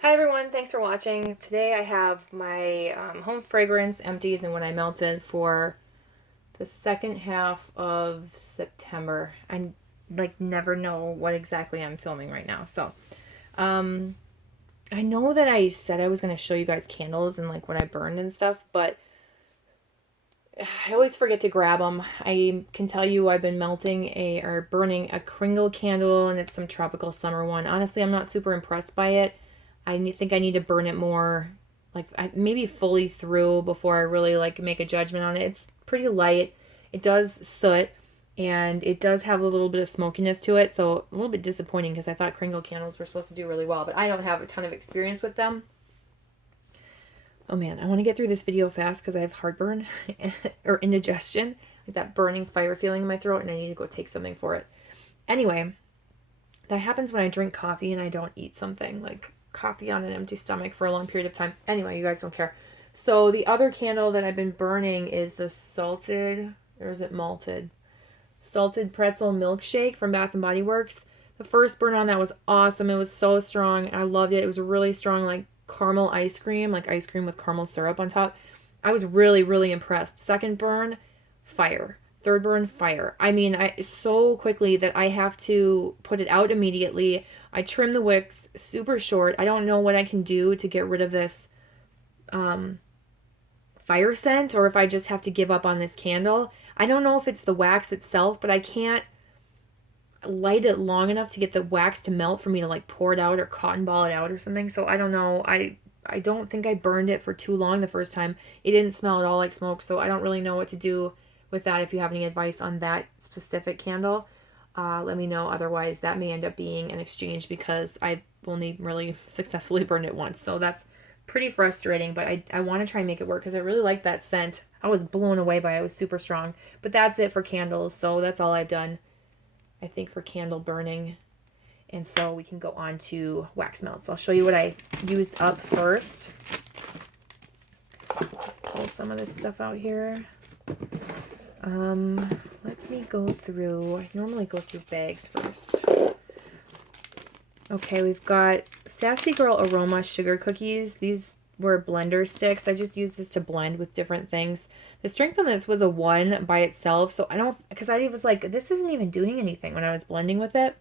Hi everyone, thanks for watching. Today I have my home fragrance Empties and When I Melted for the second half of September. I never know what exactly I'm filming right now. So um, I know that I said I was going to show you guys candles and like what I burned and stuff, but I always forget to grab them. I can tell you I've been burning a Kringle candle, and it's some tropical summer one. Honestly, I'm not super impressed by it. Think I need to burn it more, maybe fully through before I really make a judgment on it. It's pretty light. It does soot, and it does have a little bit of smokiness to it, so a little bit disappointing because I thought Kringle candles were supposed to do really well, but I don't have a ton of experience with them. Oh man, I want to get through this video fast because I have heartburn or indigestion, like that burning fire feeling in my throat, and I need to go take something for it. Anyway, that happens when I drink coffee and I don't eat something, like coffee on an empty stomach for a long period of time. Anyway, you guys don't care. So the other candle that I've been burning is the salted, or is it malted? Salted pretzel milkshake from Bath and Body Works. The first burn on that was awesome. It was so strong. I loved it. It was a really strong, like caramel ice cream, like ice cream with caramel syrup on top. I was really, really impressed. Second burn, fire. Third burn, fire. I mean, so quickly that I have to put it out immediately. I trim the wicks super short. I don't know what I can do to get rid of this fire scent, or if I just have to give up on this candle. I don't know if it's the wax itself, but I can't light it long enough to get the wax to melt for me to like pour it out or cotton ball it out or something. So I don't know. I don't think I burned it for too long the first time. It didn't smell at all like smoke, so I don't really know what to do with that. If you have any advice on that specific candle, let me know. Otherwise, that may end up being an exchange because I only really successfully burned it once. So that's pretty frustrating, but I want to try and make it work because I really like that scent. I was blown away by it. It was super strong. But that's it for candles. So that's all I've done, I think, for candle burning. And so we can go on to wax melts. I'll show you what I used up first. Just pull some of this stuff out here. Let me go through. I normally go through bags first. Okay, we've got Sassy Girl Aroma Sugar Cookies. These were blender sticks. I just used this to blend with different things. The strength on this was a 1 by itself, so because I was like, this isn't even doing anything when I was blending with it.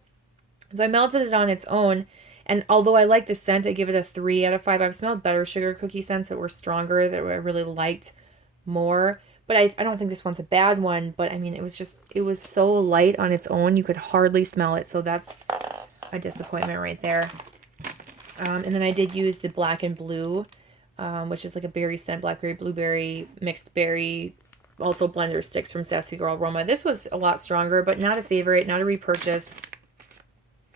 So I melted it on its own, and although I like the scent, I give it a 3 out of 5. I've smelled better sugar cookie scents that were stronger, that I really liked more. But I don't think this one's a bad one, but I mean, it was so light on its own, you could hardly smell it, so that's a disappointment right there. And then I did use the black and blue, which is like a berry scent, blackberry, blueberry, mixed berry, also blender sticks from Sassy Girl Aroma. This was a lot stronger, but not a favorite, not a repurchase.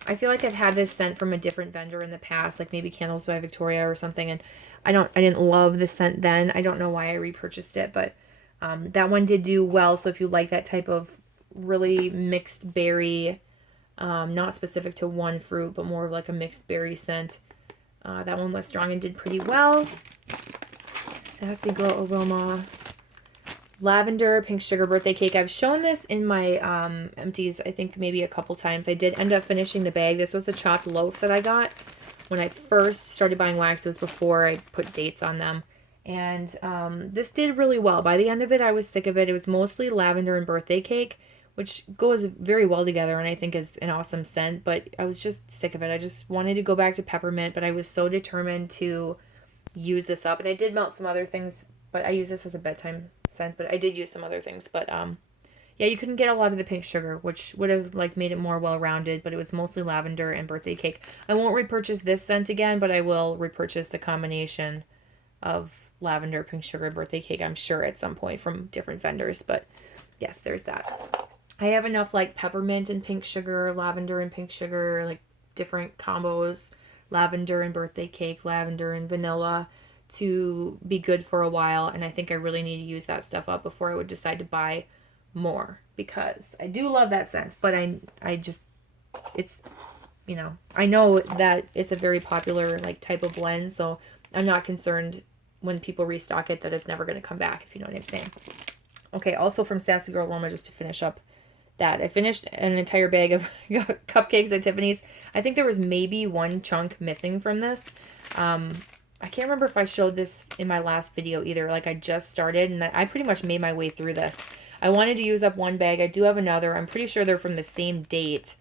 I feel like I've had this scent from a different vendor in the past, like maybe Candles by Victoria or something, and I didn't love the scent then. I don't know why I repurchased it, but that one did do well. So if you like that type of really mixed berry, not specific to one fruit, but more of like a mixed berry scent, that one was strong and did pretty well. Sassy Girl Aroma Lavender Pink Sugar Birthday Cake. I've shown this in my empties, I think maybe a couple times. I did end up finishing the bag. This was a chopped loaf that I got when I first started buying wax. It was before I put dates on them. And this did really well. By the end of it, I was sick of it. It was mostly lavender and birthday cake, which goes very well together and I think is an awesome scent. But I was just sick of it. I just wanted to go back to peppermint, but I was so determined to use this up. And I did melt some other things, but I use this as a bedtime scent, but I did use some other things. But yeah, you couldn't get a lot of the pink sugar, which would have like made it more well-rounded, but it was mostly lavender and birthday cake. I won't repurchase this scent again, but I will repurchase the combination of lavender, pink sugar, and birthday cake, I'm sure, at some point from different vendors. But yes, there's that. I have enough like peppermint and pink sugar, lavender and pink sugar, like different combos, lavender and birthday cake, lavender and vanilla, to be good for a while. And I think I really need to use that stuff up before I would decide to buy more, because I do love that scent, but I just, it's, you know, I know that it's a very popular like type of blend, so I'm not concerned when people restock it that it's never going to come back, if you know what I'm saying. Okay, also from Sassy Girl Aroma, just to finish up that, I finished an entire bag of cupcakes at Tiffany's. I think there was maybe one chunk missing from this. I can't remember if I showed this in my last video either. Like, I just started and I pretty much made my way through this. I wanted to use up one bag. I do have another. I'm pretty sure they're from the same date.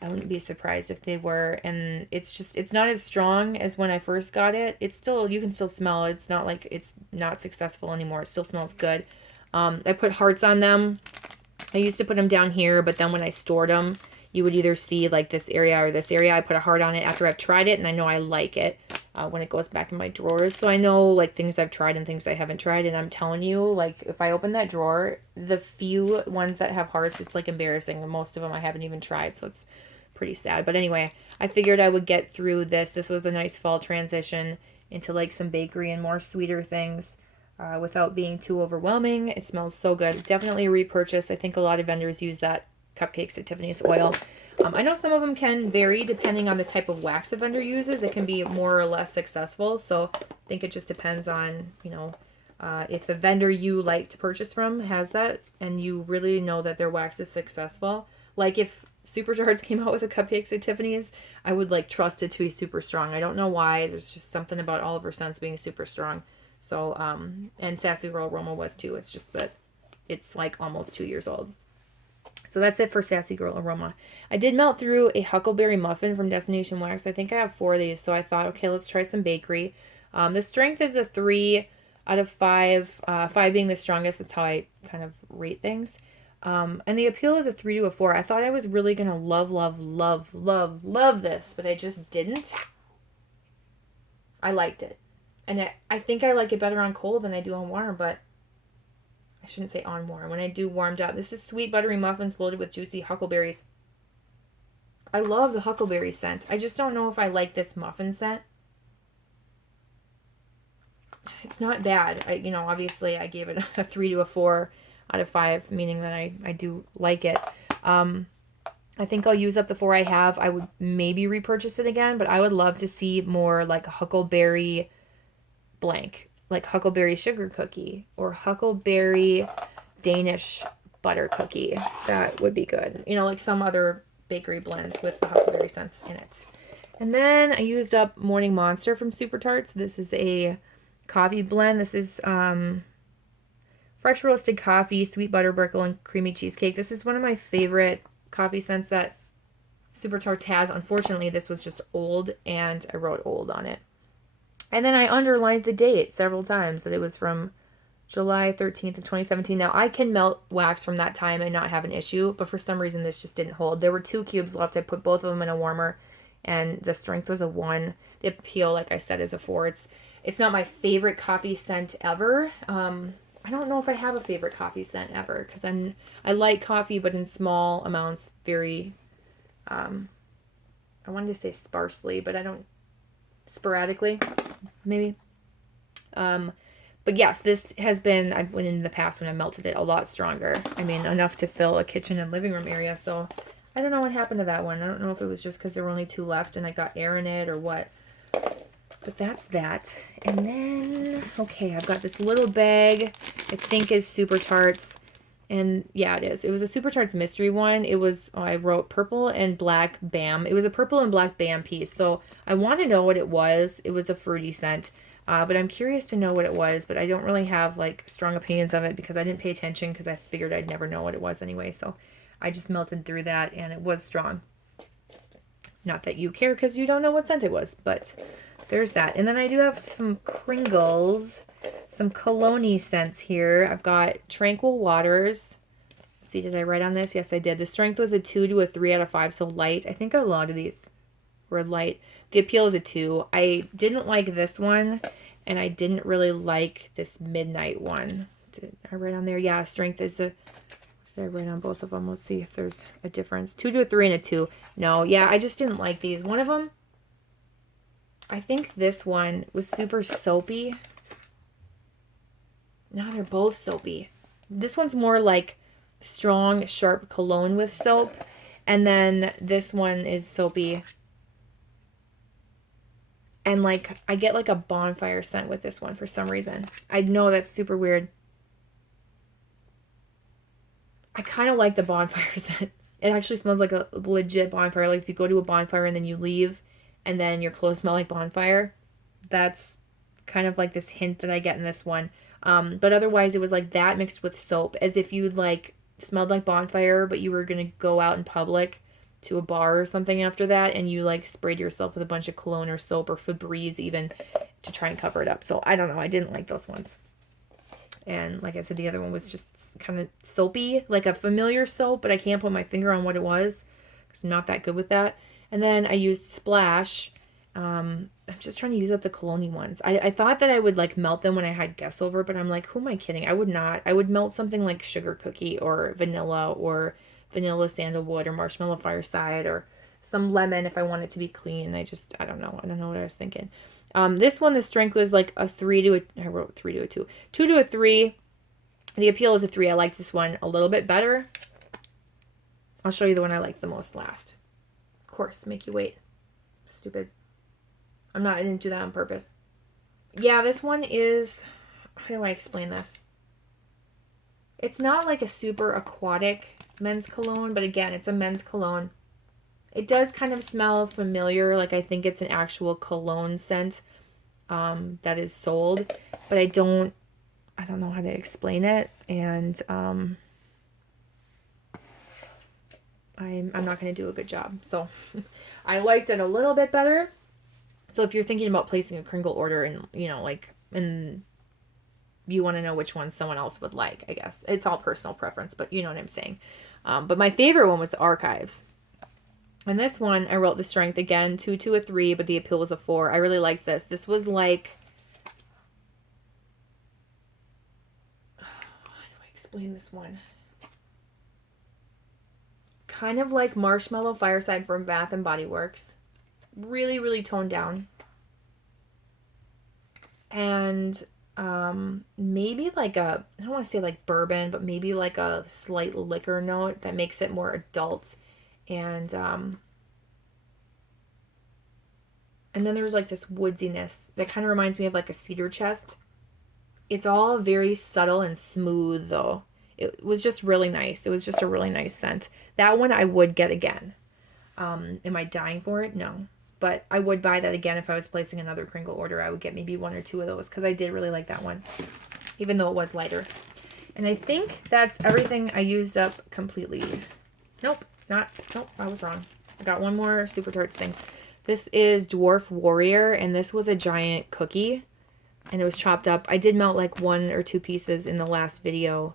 I wouldn't be surprised if they were. And it's just, it's not as strong as when I first got it. It's still, you can still smell it. It's not like it's not successful anymore. It still smells good. I put hearts on them. I used to put them down here, but then when I stored them, you would either see like this area or this area. I put a heart on it after I've tried it, and I know I like it when it goes back in my drawers. So I know like things I've tried and things I haven't tried, and I'm telling you, like if I open that drawer, the few ones that have hearts, it's like embarrassing. Most of them I haven't even tried, so it's pretty sad. But anyway, I figured I would get through this. This was a nice fall transition into like some bakery and more sweeter things. Without being too overwhelming. It smells so good. Definitely a repurchase. I think a lot of vendors use that Cupcakes at Tiffany's oil. I know some of them can vary depending on the type of wax a vendor uses. It can be more or less successful. So I think it just depends on, you know, if the vendor you like to purchase from has that and you really know that their wax is successful. Like if Super Tarts came out with a Cupcakes at Tiffany's, I would like trust it to be super strong. I don't know why. There's just something about all of her scents being super strong. So, and Sassy Girl Aroma was too. It's just that it's like almost 2 years old. So that's it for Sassy Girl Aroma. I did melt through a Huckleberry Muffin from Destination Wax. I think I have 4 of these. So I thought, okay, let's try some bakery. The strength is a 3 out of 5. 5 being the strongest. That's how I kind of rate things. And the appeal is a 3 to a 4. I thought I was really going to love this, but I just didn't. I liked it. And I think I like it better on cold than I do on warm, but I shouldn't say on warm. When I do warmed up. This is sweet buttery muffins loaded with juicy huckleberries. I love the huckleberry scent. I just don't know if I like this muffin scent. It's not bad. You know, obviously I gave it a 3 to a 4 out of 5, meaning that I do like it. I think I'll use up the 4 I have. I would maybe repurchase it again, but I would love to see more like a huckleberry blank, like huckleberry sugar cookie or huckleberry Danish butter cookie. That would be good. You know, like some other bakery blends with the huckleberry scents in it. And then I used up Morning Monster from Super Tarts. This is a coffee blend. This is fresh roasted coffee, sweet butterbrickle, and creamy cheesecake. This is one of my favorite coffee scents that Super Tarts has. Unfortunately, this was just old, and I wrote old on it. And then I underlined the date several times that it was from July 13th of 2017. Now, I can melt wax from that time and not have an issue, but for some reason, this just didn't hold. There were 2 cubes left. I put both of them in a warmer, and the strength was a 1. The appeal, like I said, is a 4. It's not my favorite coffee scent ever. I don't know if I have a favorite coffee scent ever, because I like coffee, but in small amounts, very, I wanted to say sparsely, but I don't, sporadically, maybe. But yes, this has been, I've went in the past when I melted it, a lot stronger. I mean, enough to fill a kitchen and living room area. So I don't know what happened to that one. I don't know if it was just because there were only 2 left and I got air in it or what. But that's that. And then, okay, I've got this little bag I think is Super Tarts. And yeah, it is. It was a Super Tarts mystery one. It was, I wrote purple and black Bam. It was a purple and black Bam piece. So I want to know what it was. It was a fruity scent. But I'm curious to know what it was. But I don't really have like strong opinions of it because I didn't pay attention because I figured I'd never know what it was anyway. So I just melted through that and it was strong. Not that you care because you don't know what scent it was. But there's that. And then I do have some Kringles. Some cologne scents here. I've got Tranquil Waters. Let's see, did I write on this? Yes, I did. The strength was a 2 to a 3 out of 5, so light. I think a lot of these were light. The appeal is a 2. I didn't like this one, and I didn't really like this Midnight one. Did I write on there? Yeah, strength is a... Did I write on both of them? Let's see if there's a difference. 2 to a 3 and a 2. No, yeah, I just didn't like these. One of them, I think this one was super soapy. No, they're both soapy. This one's more like strong, sharp cologne with soap. And then this one is soapy. And like, I get like a bonfire scent with this one for some reason. I know that's super weird. I kind of like the bonfire scent. It actually smells like a legit bonfire. Like if you go to a bonfire and then you leave and then your clothes smell like bonfire, that's kind of like this hint that I get in this one. But otherwise it was like that mixed with soap, as if you'd like smelled like bonfire, but you were going to go out in public to a bar or something after that, and you like sprayed yourself with a bunch of cologne or soap or Febreze even to try and cover it up. So I don't know. I didn't like those ones. And like I said, the other one was just kind of soapy, like a familiar soap, but I can't put my finger on what it was because I'm not that good with that. And then I used Splash. I'm just trying to use up the cologne ones. I thought that I would like melt them when I had guests over, but I'm like, who am I kidding? I would not. I would melt something like sugar cookie or vanilla sandalwood or marshmallow fireside or some lemon if I want it to be clean. I don't know. I don't know what I was thinking. This one, the strength was like a 3 to a, I wrote 3 to a 2. 2 to a 3. The appeal is a 3. I like this one a little bit better. I'll show you the one I like the most last. Of course, make you wait. Stupid. I didn't do that on purpose. Yeah, this one is, how do I explain this? It's not like a super aquatic men's cologne, but again, it's a men's cologne. It does kind of smell familiar, like I think it's an actual cologne scent that is sold, but I don't know how to explain it, and I'm not going to do a good job. So I liked it a little bit better. So if you're thinking about placing a Kringle order and, and you want to know which one someone else would like, I guess. It's all personal preference, but you know what I'm saying. But my favorite one was the Archives. And this one, I wrote the strength again, 2 to a 3, but the appeal was a 4. I really liked this. This was like, how do I explain this one? Kind of like Marshmallow Fireside from Bath and Body Works. Really, really toned down. And maybe like I don't want to say like bourbon, but maybe like a slight liquor note that makes it more adult. And then there's like this woodsiness that kind of reminds me of like a cedar chest. It's all very subtle and smooth though. It was just really nice. It was just a really nice scent. That one I would get again. Am I dying for it? No. But I would buy that again if I was placing another Kringle order. I would get maybe 1 or 2 of those because I did really like that one, even though it was lighter. And I think that's everything I used up completely. Nope, I was wrong. I got one more Super Tarts thing. This is Dwarf Warrior, and this was a giant cookie, and it was chopped up. I did melt like 1 or 2 pieces in the last video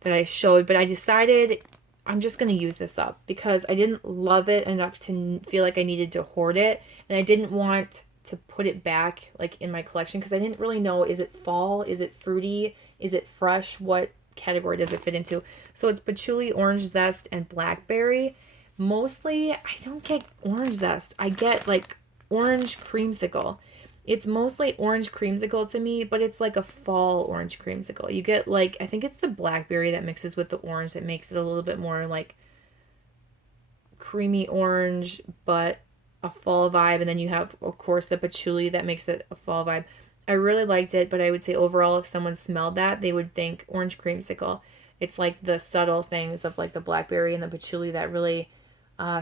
that I showed, but I decided I'm just going to use this up because I didn't love it enough to feel like I needed to hoard it. And I didn't want to put it back like in my collection because I didn't really know, is it fall? Is it fruity? Is it fresh? What category does it fit into? So it's patchouli, orange zest, and blackberry. Mostly, I don't get orange zest. I get like orange creamsicle. It's mostly orange creamsicle to me, but it's like a fall orange creamsicle. You get like, I think it's the blackberry that mixes with the orange that makes it a little bit more like creamy orange, but a fall vibe. And then you have, of course, the patchouli that makes it a fall vibe. I really liked it, but I would say overall, if someone smelled that, they would think orange creamsicle. It's like the subtle things of like the blackberry and the patchouli that really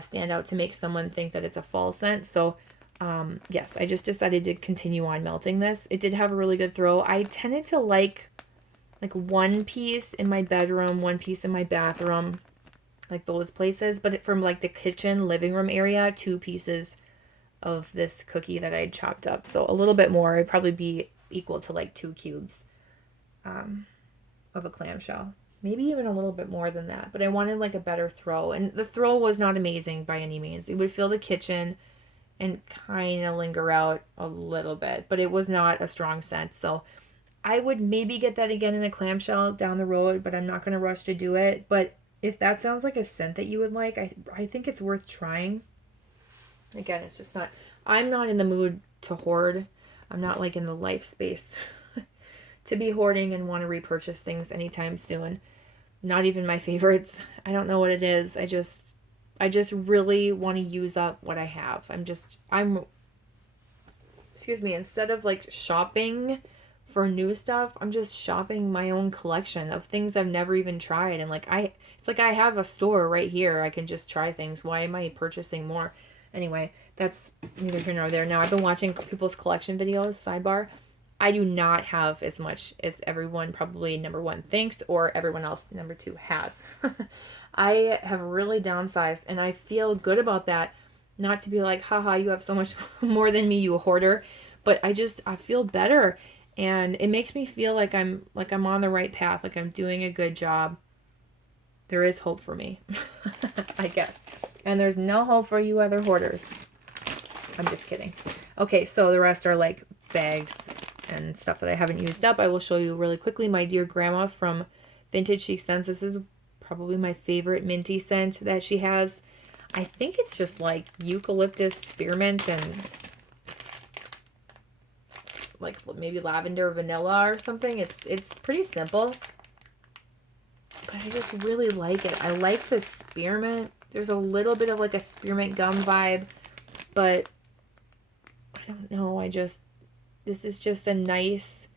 stand out to make someone think that it's a fall scent. So yes, I just decided to continue on melting this. It did have a really good throw. I tended to like 1 piece in my bedroom, 1 piece in my bathroom, like those places. But from like the kitchen, living room area, 2 pieces of this cookie that I had chopped up. So a little bit more. It'd probably be equal to like 2 cubes of a clamshell. Maybe even a little bit more than that. But I wanted like a better throw. And the throw was not amazing by any means. It would fill the kitchen and kind of linger out a little bit, but it was not a strong scent. So I would maybe get that again in a clamshell down the road, but I'm not going to rush to do it. But if that sounds like a scent that you would like, I think it's worth trying. Again, it's just not, I'm not in the mood to hoard. I'm not like in the life space to be hoarding and want to repurchase things anytime soon. Not even my favorites. I don't know what it is. I just really want to use up what I have. Excuse me, instead of like shopping for new stuff, I'm just shopping my own collection of things I've never even tried. And like it's like I have a store right here. I can just try things. Why am I purchasing more? Anyway, that's neither here nor there. Now, I've been watching people's collection videos, sidebar. I do not have as much as everyone probably number one thinks or everyone else number two has. I have really downsized and I feel good about that. Not to be like, haha, you have so much more than me, you hoarder. But I feel better. And it makes me feel like I'm on the right path, like I'm doing a good job. There is hope for me, I guess. And there's no hope for you other hoarders. I'm just kidding. Okay, so the rest are like bags and stuff that I haven't used up. I will show you really quickly my Dear Grandma from Vintage Chic Scents. This is probably my favorite minty scent that she has. I think it's just like eucalyptus, spearmint, and like maybe lavender, vanilla or something. It's pretty simple, but I just really like it. I like the spearmint. There's a little bit of like a spearmint gum vibe, but I don't know. This is just a nice,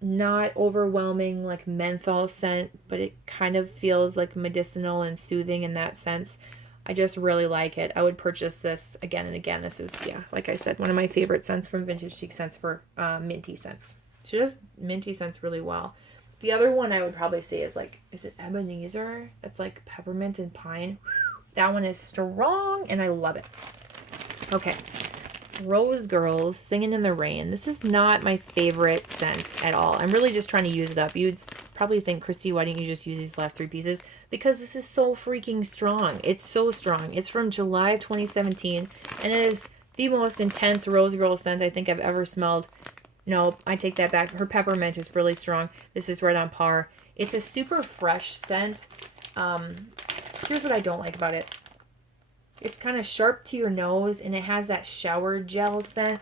not overwhelming like menthol scent, but it kind of feels like medicinal and soothing in that sense. I just really like it. I would purchase this again and again. This is, yeah, like I said, one of my favorite scents from Vintage Chic Scents for minty scents. She does minty scents really well. The other one I would probably say is like, is it Ebenezer? It's like peppermint and pine. That one is strong and I love it. Okay. Rose Girls, Singing in the Rain. This is not my favorite scent at all. I'm really just trying to use it up. You'd probably think, Christy, why didn't you just use these last three pieces? Because this is so freaking strong. It's so strong. It's from July of 2017, and it is the most intense Rose Girl scent I think I've ever smelled. No, I take that back. Her peppermint is really strong. This is right on par. It's a super fresh scent. Here's what I don't like about it. It's kind of sharp to your nose, and it has that shower gel scent.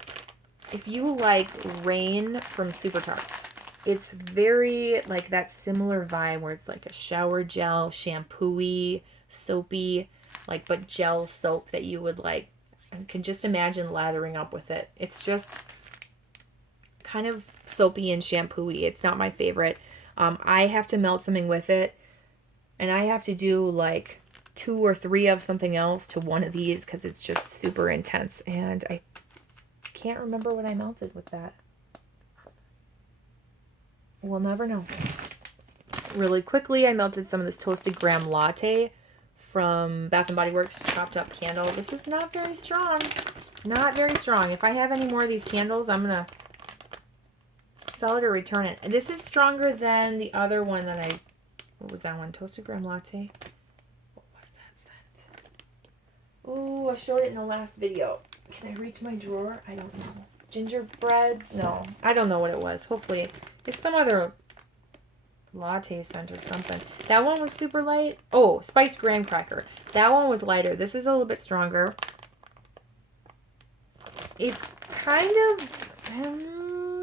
If you like Rain from Super Tarts, it's very like that similar vibe where it's like a shower gel, shampoo-y, soapy, like but gel soap that you would like. I can just imagine lathering up with it. It's just kind of soapy and shampoo-y. It's not my favorite. I have to melt something with it, and I have to do like 2 or 3 of something else to one of these because it's just super intense, and I can't remember what I melted with that. We'll never know. Really quickly, I melted some of this Toasted Graham Latte from Bath & Body Works Chopped Up Candle. This is not very strong. Not very strong. If I have any more of these candles, I'm going to sell it or return it. And this is stronger than the other one that what was that one? Toasted Graham Latte? Ooh, I showed it in the last video. Can I reach my drawer? I don't know. Gingerbread? No. I don't know what it was. Hopefully, it's some other latte scent or something. That one was super light. Oh, Spiced Graham Cracker. That one was lighter. This is a little bit stronger. It's kind of...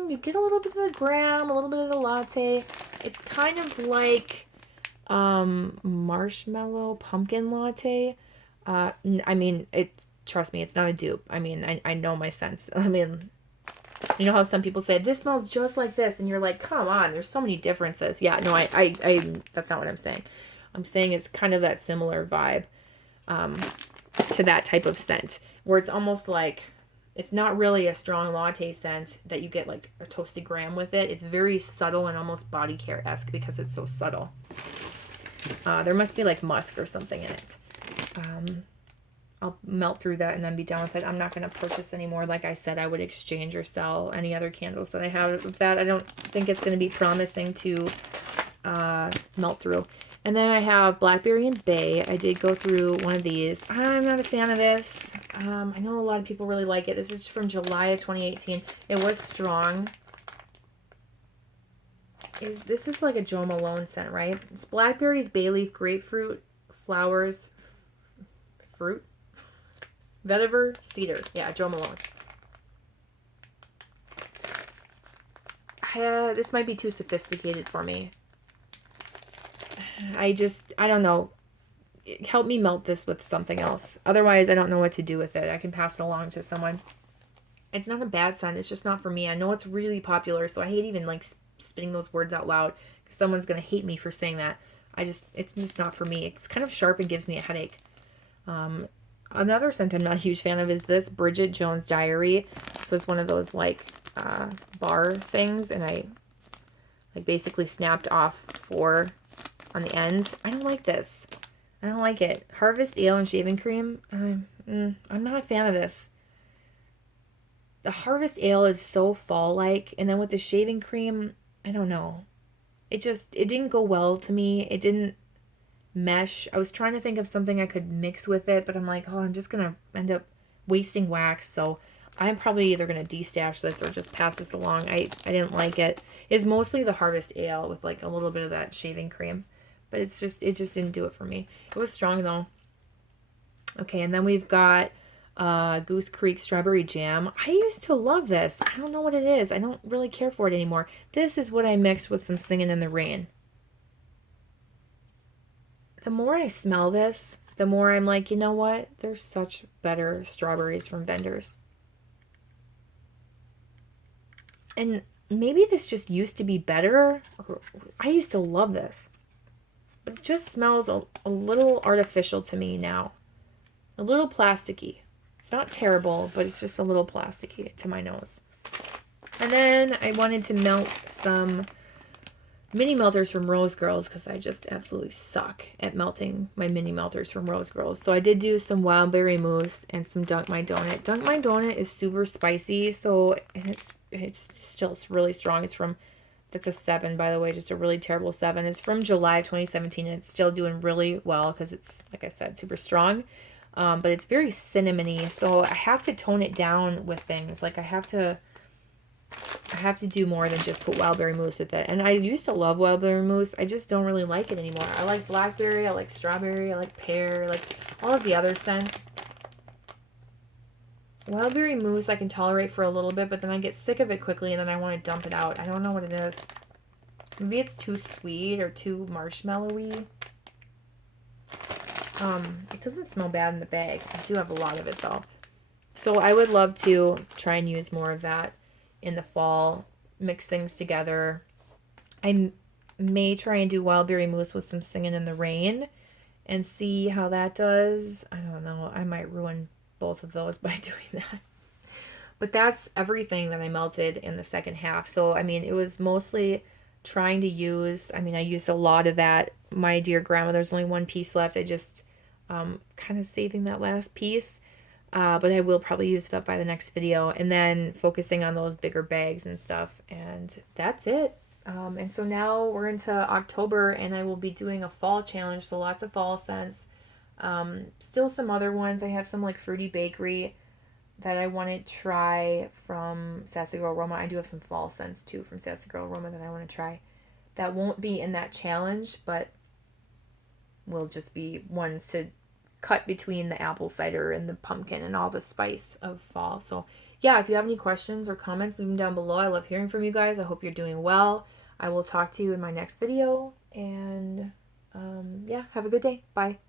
you get a little bit of the graham, a little bit of the latte. It's kind of like marshmallow pumpkin latte. I mean, trust me, it's not a dupe. I mean, I know my sense. I mean, you know how some people say, this smells just like this, and you're like, come on, there's so many differences. Yeah, no, I that's not what I'm saying. I'm saying it's kind of that similar vibe, to that type of scent, where it's almost like, it's not really a strong latte scent that you get like a toasted graham with it. It's very subtle and almost body care-esque because it's so subtle. There must be like musk or something in it. I'll melt through that and then be done with it. I'm not going to purchase anymore. Like I said, I would exchange or sell any other candles that I have with that. I don't think it's going to be promising to melt through. And then I have Blackberry and Bay. I did go through one of these. I'm not a fan of this. I know a lot of people really like it. This is from July of 2018. It was strong. This is like a Jo Malone scent, right? It's blackberries, bay leaf, grapefruit, flowers, fruit, vetiver, cedar. Yeah, Jo Malone. This might be too sophisticated for me. I don't know. Help me melt this with something else. Otherwise, I don't know what to do with it. I can pass it along to someone. It's not a bad scent. It's just not for me. I know it's really popular, so I hate even like spitting those words out loud because someone's going to hate me for saying that. It's just not for me. It's kind of sharp and gives me a headache. Another scent I'm not a huge fan of is this Bridget Jones Diary. So it's one of those like bar things, and I like basically snapped off 4 on the ends. I don't like this. I don't like it. Harvest Ale and Shaving Cream. I'm not a fan of this. The Harvest Ale is so fall-like, and then with the Shaving Cream, I don't know. It didn't go well to me. It didn't mesh. I was trying to think of something I could mix with it, but I'm like, oh, I'm just going to end up wasting wax, so I'm probably either going to destash this or just pass this along. I didn't like it. It's mostly the Harvest Ale with like a little bit of that Shaving Cream, but it just didn't do it for me. It was strong though. Okay, and then we've got Goose Creek Strawberry Jam. I used to love this. I don't know what it is. I don't really care for it anymore. This is what I mixed with some Singing in the Rain. The more I smell this, the more I'm like, you know what? There's such better strawberries from vendors. And maybe this just used to be better. I used to love this. But it just smells a little artificial to me now. A little plasticky. It's not terrible, but it's just a little plasticky to my nose. And then I wanted to melt some mini melters from Rose Girls because I just absolutely suck at melting my mini melters from Rose Girls. So I did do some wild berry mousse and some Dunk My Donut. Dunk My Donut is super spicy, and it's still really strong. That's a 7, by the way, just a really terrible 7. It's from July of 2017, and it's still doing really well because it's, like I said, super strong. But it's very cinnamony, so I have to tone it down with things. Like I have to do more than just put wild berry mousse with it. And I used to love wild berry mousse. I just don't really like it anymore. I like blackberry, I like strawberry, I like pear, like all of the other scents. Wild berry mousse I can tolerate for a little bit, but then I get sick of it quickly and then I want to dump it out. I don't know what it is. Maybe it's too sweet or too marshmallowy. It doesn't smell bad in the bag. I do have a lot of it though. So I would love to try and use more of that in the fall. Mix things together. I may try and do wild berry mousse with some Singing in the Rain and see how that does. I don't know. I might ruin both of those by doing that. But that's everything that I melted in the second half. So, I mean, it was mostly trying to use, I used a lot of that. My dear grandma, there's only one piece left. I just kind of saving that last piece. But I will probably use it up by the next video. And then focusing on those bigger bags and stuff. And that's it. And so now we're into October and I will be doing a fall challenge. So lots of fall scents. Still some other ones. I have some like Fruity Bakery that I want to try from Sassy Girl Aroma. I do have some fall scents too from Sassy Girl Aroma that I want to try. That won't be in that challenge, but will just be ones to cut between the apple cider and the pumpkin and all the spice of fall. So yeah, if you have any questions or comments, leave them down below. I love hearing from you guys. I hope you're doing well. I will talk to you in my next video. And yeah, have a good day. Bye.